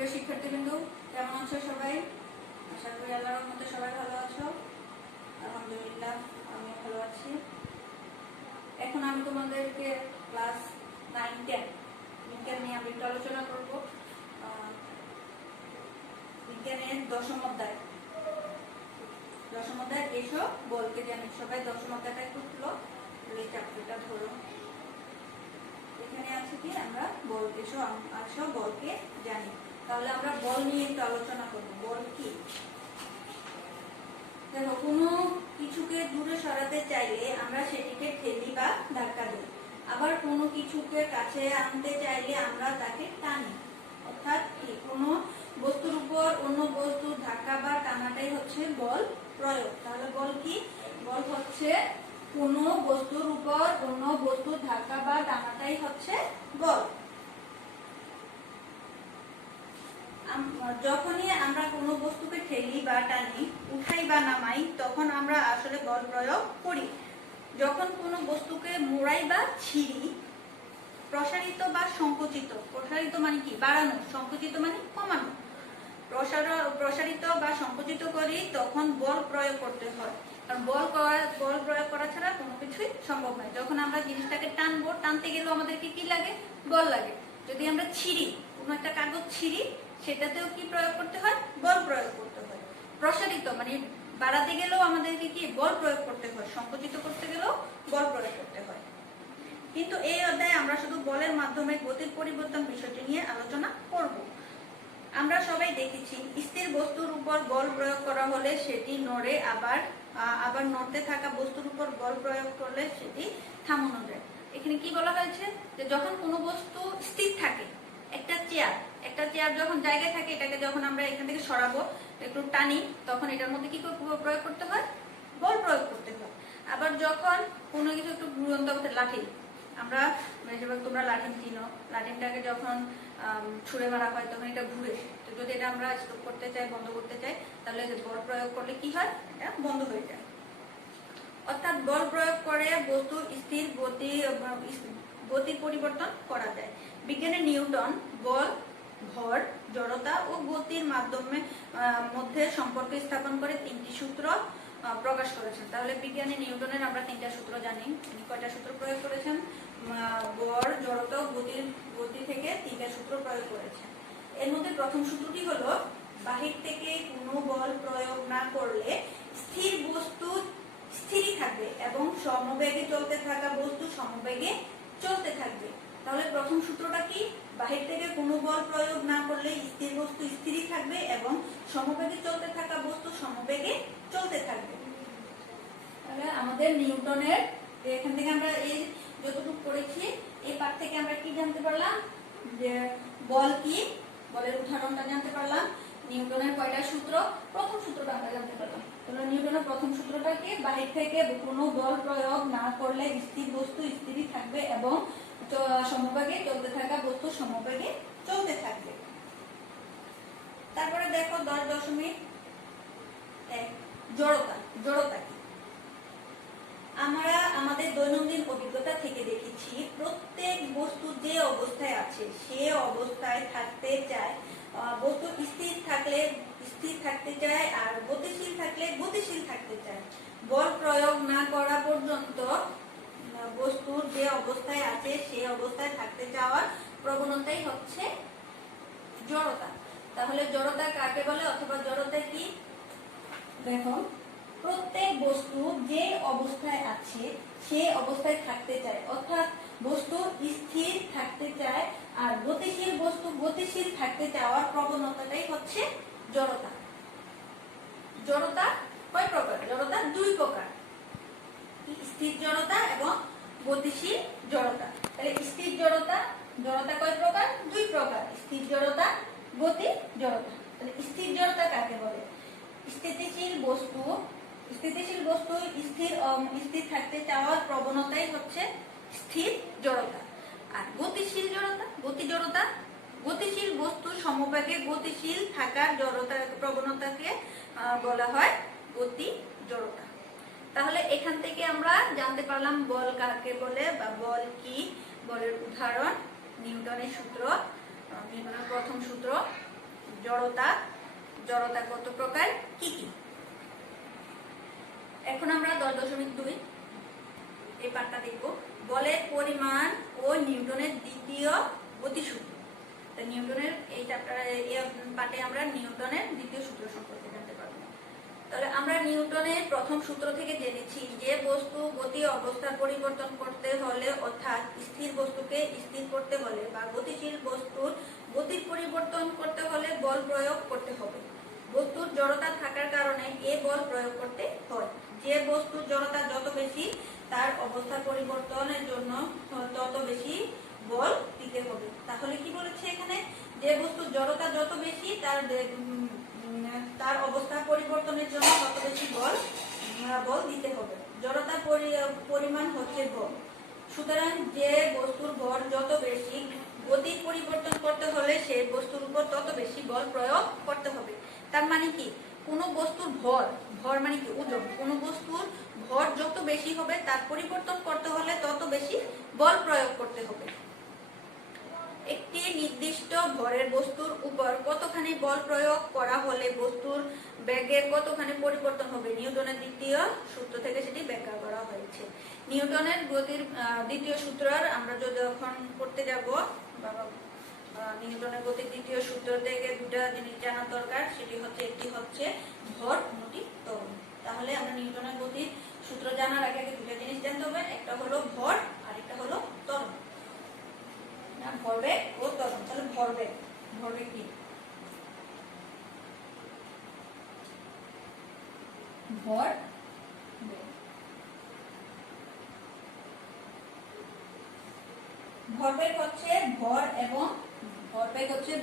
প্রিয় শিক্ষার্থীবৃন্দ, কেমন আছো সবাই? আশা করি আল্লাহর রহমতে সবাই ভালো আছো। আলহামদুলিল্লাহ, আমি ভালো আছি। এখন আমি তোমাদেরকে ক্লাস 9-10 বিজ্ঞান নিয়ে আমি একটু আলোচনা করবো। বিজ্ঞানের দশম অধ্যায় এসো বলকে জানি। সবাই দশম অধ্যায়টা একটু খুলো, এই চ্যাপ্টারটা ধরো। এখানে আছে কি, আমরা বল আসো বলকে জানি। তাহলে আমরা বল নিয়ে একটু আলোচনা করবো। বল কি? দেখো, কোনো কিছুকে দূরে সরাতে চাইলে আমরা সেটিকে ঠেলি বা ধাক্কা দিই। আবার কোনো কিছুকে কাছে আনতে চাইলে আমরা তাকে টানি। অর্থাৎ কি, কোনো বস্তুর উপর অন্য বস্তুর ধাক্কা বা টানাটাই হচ্ছে বল প্রয়োগ। তাহলে বল কি? বল হচ্ছে কোনো বস্তুর উপর অন্য বস্তুর ধাক্কা বা টানাটাই হচ্ছে বল। যখনই আমরা কোনো বস্তুকে ঠেলি বা টানি, উঠাই বা নামাই, তখন আমরা আসলে বল প্রয়োগ করি। যখন কোনো বস্তুকে মোড়াই বা ছিঁড়ি, প্রসারিত বা সংকুচিত, প্রসারিত মানে কি, বাড়ানো, সংকুচিত মানে কমানো, প্রসারিত বা সংকুচিত করি, তখন বল প্রয়োগ করতে হয়। কারণ বল প্রয়োগ করা ছাড়া কোনো কিছুই সম্ভব নয়। যখন আমরা জিনিসটাকে টানবো, টানতে গেলেও আমাদেরকে কি লাগে? বল লাগে। যদি আমরা ছিঁড়ি, কোনো একটা কাগজ ছিঁড়ি, সেটাতেও কি প্রয়োগ করতে হয়? বল প্রয়োগ করতে হয়। প্রসারিত মানে বাড়াতে গেলেও আমাদেরকে কি বল প্রয়োগ করতে হয়, সংকুচিত করতে গেলেও বল প্রয়োগ করতে হয়। কিন্তু এই অধ্যায়ে আমরা শুধু বলের মাধ্যমে গতির পরিবর্তন বিষয়টি নিয়ে আলোচনা করব। আমরা সবাই দেখেছি, স্থির বস্তুর উপর বল প্রয়োগ করা হলে সেটি নড়ে, আবার নড়তে থাকা বস্তুর উপর বল প্রয়োগ করলে সেটি থামানো যায়। এখানে কি বলা হয়েছে, যে যখন কোনো বস্তু স্থির থাকে, একটা চেয়ার যখন জায়গায় থাকে, এটাকে যখন আমরা এখান থেকে সরাবো, একটু টানি, তখন এটার মধ্যে কি প্রয়োগ করতে হয়? বল প্রয়োগ করতে হয়। আবার যখন কোনো কিছু একটু ঘুরন্ত লাঠি, আমরা বেশিরভাগ তোমরা লাঠিম চিনো, লাঠিমটাকে যখন ছুঁড়ে মারা হয় তখন এটা ঘুরে। তো যদি এটা আমরা স্টপ করতে চাই, বন্ধ করতে চাই, তাহলে বল প্রয়োগ করলে কি হয়? এটা বন্ধ হয়ে যায়। অর্থাৎ বল প্রয়োগ করে বস্তুর স্থির গতি পরিবর্তন করা যায়। বিজ্ঞানে নিউটন বল, ভর, জড়তা ও গতির মধ্যে সম্পর্ক স্থাপন করে 3টি সূত্র প্রকাশ করেছেন। তাহলে বিজ্ঞানী নিউটনের আমরা 3টা সূত্র জানি। তিনি কয়টা সূত্র প্রয়োগ করেছেন? বল, জড়তা ও গতি থেকে 3টা সূত্র প্রয়োগ করেছেন। এর মধ্যে প্রথম সূত্রটি হলো, বাহির থেকে কোনো বল প্রয়োগ না করলে স্থির বস্তু স্থিরই থাকবে এবং সমবেগে চলতে থাকা বস্তু সমবেগে চলতে থাকবে। তাহলে প্রথম সূত্রটা কি? বাহির থেকে কোনো বল প্রয়োগ না করলে স্থির বস্তু স্থিরই থাকবে এবং সমবেগে চলতে থাকা বস্তু সমবেগে চলতে থাকবে। তাহলে আমাদের নিউটনের, এখান থেকে আমরা এই যতটুকু পড়েছি, এই পাঠ থেকে আমরা কি জানতে পারলাম? যে বল কি, বলের উদাহরণটা জানতে পারলাম। নিউটনের কয়টা সূত্র? প্রথম সূত্রটা আমরা জানতে পারলাম। তাহলে নিউটনের প্রথম সূত্রটা কি? বাহির থেকে কোনো বল প্রয়োগ না করলে স্থির বস্তু স্থিরই থাকবে এবং সমবেগে চলতে থাকা বস্তু সমবেগে চলতে থাকবে। তারপরে দেখো 10.1 জড়তা কি? আমরা আমাদের দৈনন্দিন অভিজ্ঞতা থেকে দেখেছি, প্রত্যেক বস্তু যে অবস্থায় আছে সে অবস্থায় থাকতে চায়। বস্তু স্থির থাকলে স্থির থাকতে চায়, আর গতিশীল থাকলে গতিশীল থাকতে চায়। বল প্রয়োগ না করা পর্যন্ত বস্তুর যে অবস্থায় আছে সে অবস্থায় থাকতে চাওয়ার প্রবণতাই হচ্ছে জড়তা। তাহলে জড়তা কাকে বলে, অথবা জড়তা কি? দেখো, প্রত্যেক বস্তু যে অবস্থায় আছে সে অবস্থায় থাকতে চায়, অর্থাৎ বস্তু স্থির থাকতে চায়, আর গতিশীল বস্তু গতিশীল থাকতে চাওয়ার প্রবণতাটাই হচ্ছে জড়তা। জড়তা কয় প্রকার? জড়তা 2 প্রকার, স্থির জড়তা এবং গতিশীল জড়তা। তাহলে স্থির জড়তা কয় প্রকার? 2 প্রকার, স্থির জড়তা, গতি জড়তা। তাহলে স্থির জড়তা কাকে বলে? স্থিতিশীল বস্তু স্থির থাকতে চাওয়ার প্রবণতাই হচ্ছে স্থির জড়তা। আর গতিশীল জড়তা, গতিশীল বস্তু সমবেগে গতিশীল থাকার প্রবণতাকে বলা হয় গতি জড়তা। তাহলে এখান থেকে আমরা জানতে পারলাম বল কাকে বলে বা বল কি, বলের উদাহরণ, নিউটনের সূত্র, নিউটনের প্রথম সূত্র, জড়তা, জড়তা কত প্রকার, কি কি। এখন আমরা 10.2 এই পাঠটা দেখব। বলের পরিমাণ ও নিউটনের দ্বিতীয় গতিসূত্র। নিউটনের এই পাঠে আমরা নিউটনের দ্বিতীয় সূত্র সম্পর্কে জানতে পারবো। তাহলে আমরা নিউটনের প্রথম সূত্র থেকে জেনেছি যে বস্তু গতি অবস্থার পরিবর্তন করতে হলে, অর্থাৎ স্থির বস্তুকে স্থির করতে হলে বা গতিশীল বস্তুর গতির পরিবর্তন করতে হলে বল প্রয়োগ করতে হবে। বস্তুর জড়তা থাকার কারণে এ বল প্রয়োগ করতে হয়। যে বস্তুর জড়তা যত বেশি তার অবস্থার পরিবর্তনের জন্য তত বেশি বল দিতে হবে। তাহলে কি বলেছে এখানে, যে বস্তুর জড়তা যত বেশি তার অবস্থা পরিবর্তনের জন্য তত বেশি বল দিতে হবে। জড়তার পরিমাণ হচ্ছে বল। সুতরাং যে বস্তুর ভর যত বেশি, গতির পরিবর্তন করতে হলে সেই বস্তুর উপর তত বেশি বল প্রয়োগ করতে হবে। তার মানে কি, কোনো বস্তুর ভর মানে কি ওজন, কোনো বস্তুর ভর যত বেশি হবে তার পরিবর্তন করতে হলে তত বেশি বল প্রয়োগ করতে হবে। একটি নির্দিষ্ট ভরের বস্তুর উপর কতখানি বল প্রয়োগ করা হলে বস্তুর বেগের কতখানি পরিবর্তন হবে, নিউটনের দ্বিতীয় সূত্র থেকে সেটি ব্যাখ্যা করা হয়েছে। নিউটনের গতির দ্বিতীয় সূত্র আমরা যখন পড়তে যাব, নিউটনের গতির দ্বিতীয় সূত্র থেকে দুটা জিনিস জানা দরকার। সেটি হচ্ছে, একটি হচ্ছে ভর, অন্যটি ত্বরণ। তাহলে আমরা নিউটনের গতির সূত্র জানার আগে দুটা জিনিস জানতে হবে, একটা হলো ভর আর একটা হলো ত্বরণ। ভরবেগ ও ত্বরণ। তাহলে ভরবেগ কি, ভরবেগ হচ্ছে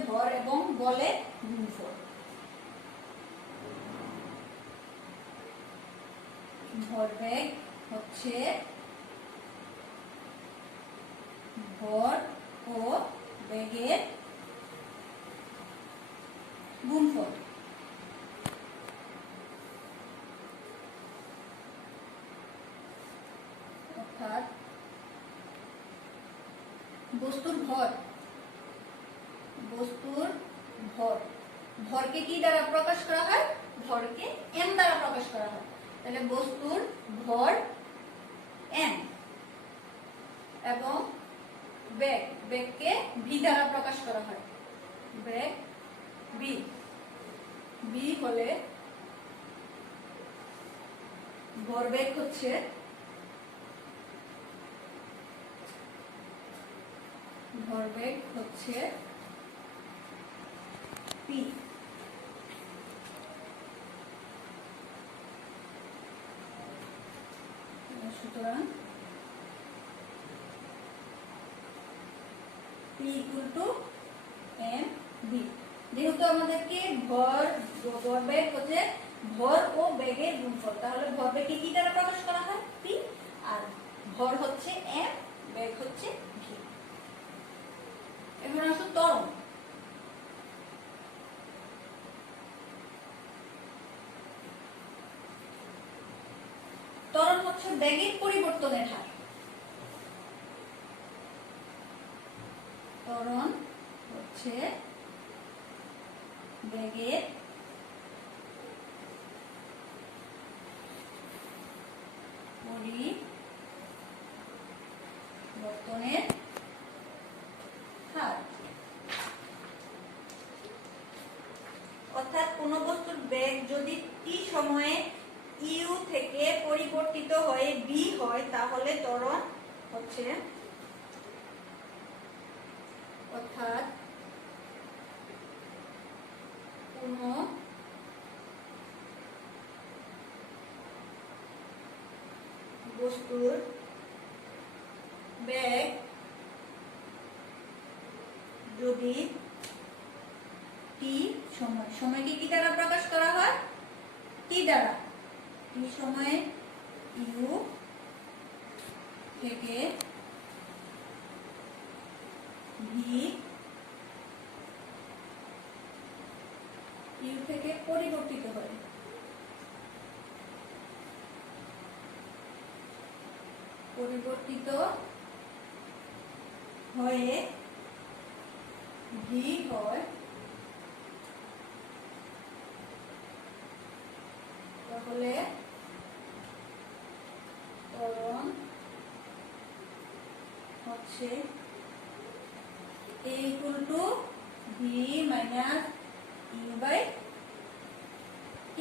ভর এবং বলের গুণফল। ভরবেগ হচ্ছে ভর ও বেগের গুণফল। অর্থাৎ বস্তুর ভরকে কি দ্বারা প্রকাশ করা হয়, ভরকে m দ্বারা প্রকাশ করা হয়। তাহলে বস্তুর ভর m এবং বেগকে v দ্বারা প্রকাশ করা হয়। বেগ v হলে ভরবেগ হচ্ছে p। সুতরাং p = mv। যেহেতু আমাদেরকে ভরবেগ হচ্ছে ভর ও বেগের গুণফল, তাহলে ভরবেগকে কি দ্বারা প্রকাশ করা হয়, p, আর ভর হচ্ছে m, বেগ হচ্ছে v। এখন আসুন ত্বরণ। ত্বরণ হচ্ছে বেগের পরিবর্তনের হার। ত্বরণ হচ্ছে বেগের পরিবর্তনের হার। অর্থাৎ কোন বস্তুর বেগ যদি t সময়ে u থেকে পরিবর্তিত হয়ে v হয় তাহলে ত্বরণ হচ্ছে, অর্থাৎ কোন বস্তুর বেগ যদি t সময়কে কি দ্বারা প্রকাশ করা হয়, t দ্বারা, t সময়ে u থেকে v u থেকে পরিবর্তিত হয়, হয়ে v হয়, তাহলে ত্বরণ হচ্ছে A equal to V minus U by T।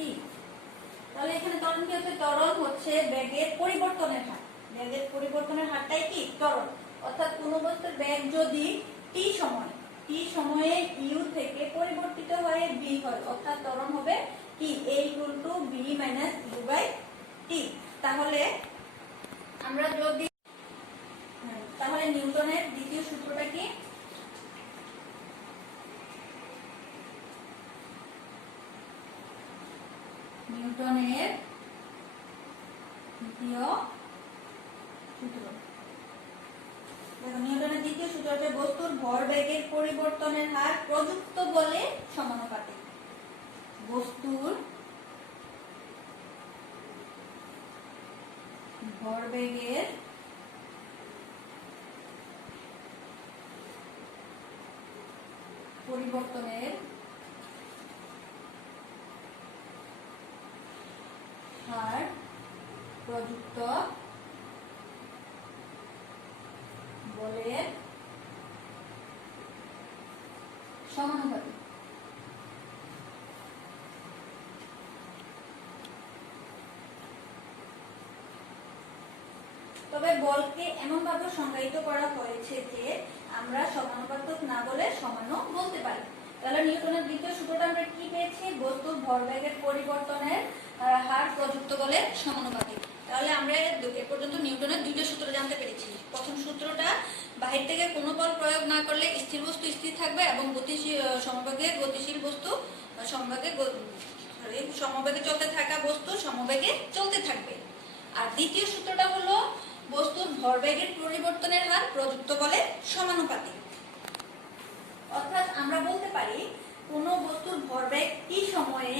তাহলে এখানে ত্বরণ কি হচ্ছে? ত্বরণ হচ্ছে বেগের পরিবর্তনের হার। বেগের পরিবর্তনের হারটাই কি? ত্বরণ। অর্থাৎ কোন বস্তুর বেগ যদি t সময়ে u থেকে পরিবর্তিত হয়ে v হয়, অর্থাৎ ত্বরণ হবে কি? A equal to v minus u by t। তাহলে আমরা যদি তাহলে নিউটনের দ্বিতীয় সূত্রটা কি? নিউটনের দ্বিতীয় সূত্র, দেখো নিউটনের দ্বিতীয় সূত্র হচ্ছে বস্তুর ভরবেগের পরিবর্তনের হার প্রযুক্ত বলের সমানুপাতিক। বস্তুর ভরবেগের পরিবর্তনের হার প্রযুক্ত বলের সমানুপাতিক। তবে বলকে এমন ভাবে সংজ্ঞায়িত করা হয়েছে যে আমরা সমানুপাতিক না বলে সমানও বলতে পারি। তাহলে নিউটনের দ্বিতীয় সূত্রটা আমরা কি পেয়েছি? বস্তুর ভরবেগের পরিবর্তনের হার প্রযুক্ত বলের সমানুপাতিক। তাহলে আমরা এ পর্যন্ত নিউটনের দ্বিতীয় সূত্র জানতে পেরেছি। প্রথম সূত্রটা, বাহির থেকে কোনো বল প্রয়োগ না করলে স্থির বস্তু স্থির থাকবে এবং সমবেগে গতিশীল বস্তু সমবেগে চলতে থাকা বস্তু সমবেগে চলতে থাকবে। আর দ্বিতীয় সূত্রটা হলো বস্তুর ভরবেগের পরিবর্তনের হার প্রযুক্ত বলের সমানুপাতিক। অর্থাৎ আমরা বলতে পারি কোন বস্তুর ভরবেগ t সময়ে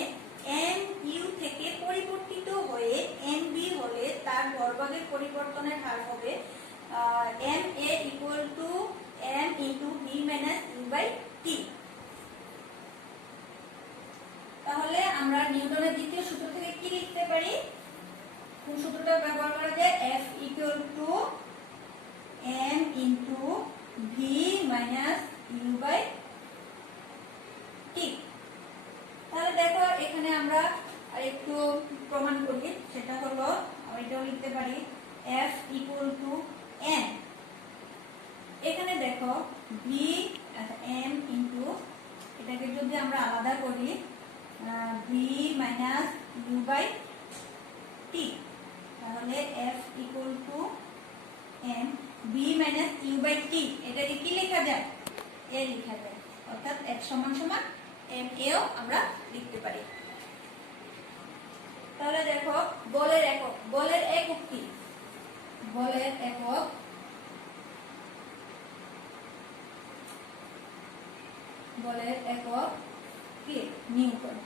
mu থেকে পরিবর্তিত হয়ে mv হলে তার ভরবেগের পরিবর্তনের হার হবে ma equal to m into v minus u by t। তাহলে আমরা নিউটনের দ্বিতীয় সূত্র থেকে কি লিখতে পারি? কোন সূত্রটা ব্যবহার করা যায়? F equal to m into v minus u by t। তাহলে দেখো এখানে আমরা আরেকটু প্রমাণ করি, সেটা হলো এটাও লিখতে পারি F equal to m। এখানে দেখো v m into এটাকে যদি আমরা আলাদা করি v minus u by t, তাহলে F equal to m v minus u by t এটাকে কি লেখা যায়? a লেখা যায়। অর্থাৎ f সমান সমান m a ও আমরা লিখতে পারি। তাহলে দেখো বলের একক, বলের একক কি? বলের একক কি? নিউটন।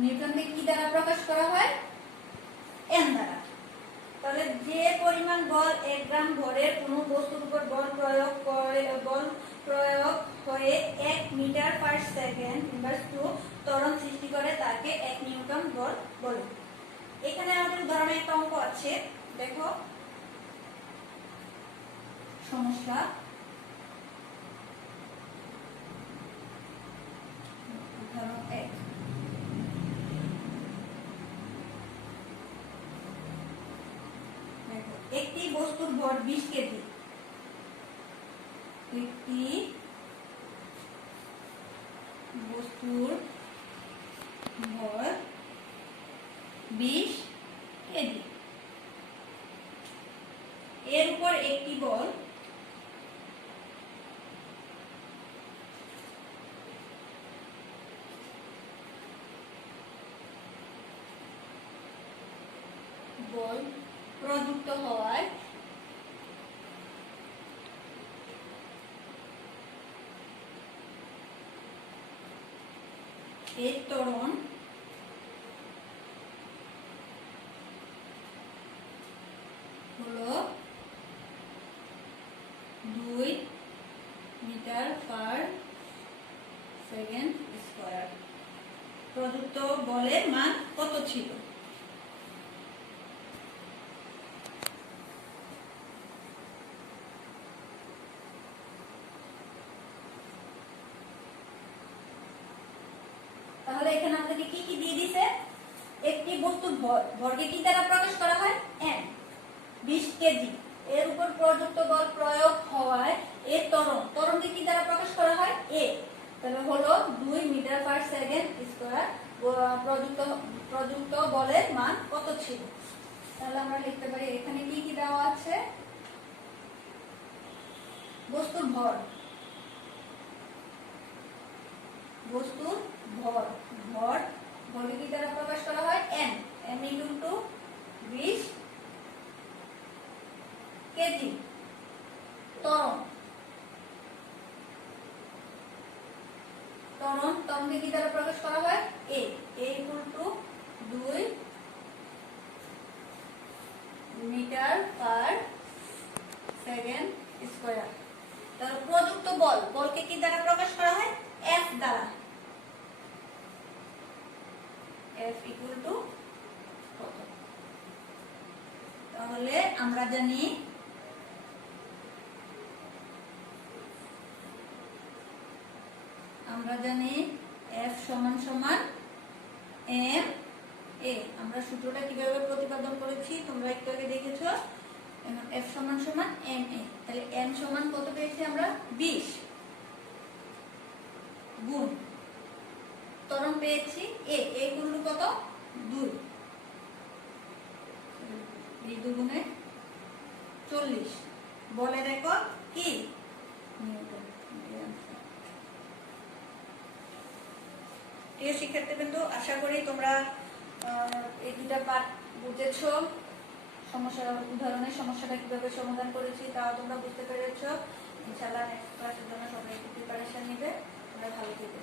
নিউটনকে কি দ্বারা প্রকাশ করা হয়? m দ্বারা। তাহলে যে পরিমাণ বল 1 গ্রাম ভরের কোনো বস্তুর উপর বল প্রয়োগ হয়ে 1 metre per second inverse two ত্বরণ সৃষ্টি করে তাকে 1 নিউটন বল বলে। এখানে আমাদের উদাহরণে একটা অঙ্ক আছে, দেখো সমস্যা উদাহরণ 1। একটি বস্তুর ভর 20 কেজি। একটি বস্তুর ভর 20 কেজি। এর উপর একটি বল প্রযুক্ত হওয়ায় এর ত্বরণ হলো 2 মিটার পার সেকেন্ড স্কয়ার। প্রযুক্ত বলের মান কত ছিল। তাহলে এখানে আমাদেরকে কি কি দিয়ে দিছে, একটি বস্তুর ভরকে কি দ্বারা প্রকাশ করা হয়, m 20 কেজি এর উপর প্রযুক্ত বল প্রয়োগ হওয়ায় এর ত্বরণকে কি দ্বারা প্রকাশ করা হয়, a, তাহলে হলো 2 মিটার পার সেকেন্ড স্কয়ার। প্রযুক্ত বলের মান কত ছিল। তাহলে আমরা লিখতে পারি এখানে কি কি দেওয়া আছে, বস্তুর ভর, ভরকে কি দ্বারা প্রকাশ করা হয়, m = 20 কেজি। ত্বরণকে কি দ্বারা প্রকাশ করা হয়, a = 2 metre per second square. তাহলে প্রযুক্ত বলকে কি দ্বারা প্রকাশ করা হয়, F দ্বারা। F = কত, তাহলে আমরা জানি F সমান সমান m a। আমরা সূত্রটা কিভাবে প্রতিপাদন করেছি তোমরা একটু আগে দেখেছো। F সমান সমান m a, তাহলে m সমান কত পেয়েছি আমরা, 20 গুণ ত্বরণ পেয়েছি a = কত, 2, 2 গুণে 40। বলের একক কি, নিউটন। প্রিয় শিক্ষার্থীবৃন্দ, আশা করি তোমরা এই দুটা পাঠ বুঝেছো। উদাহরণের সমস্যাটা কিভাবে সমাধান করেছি তাও তোমরা বুঝতে পেরেছো। ইনশাআল্লাহ নেক্সট ক্লাসের জন্য সবাই প্রিপারেশন নিবে। তোমরা ভালো থেকো।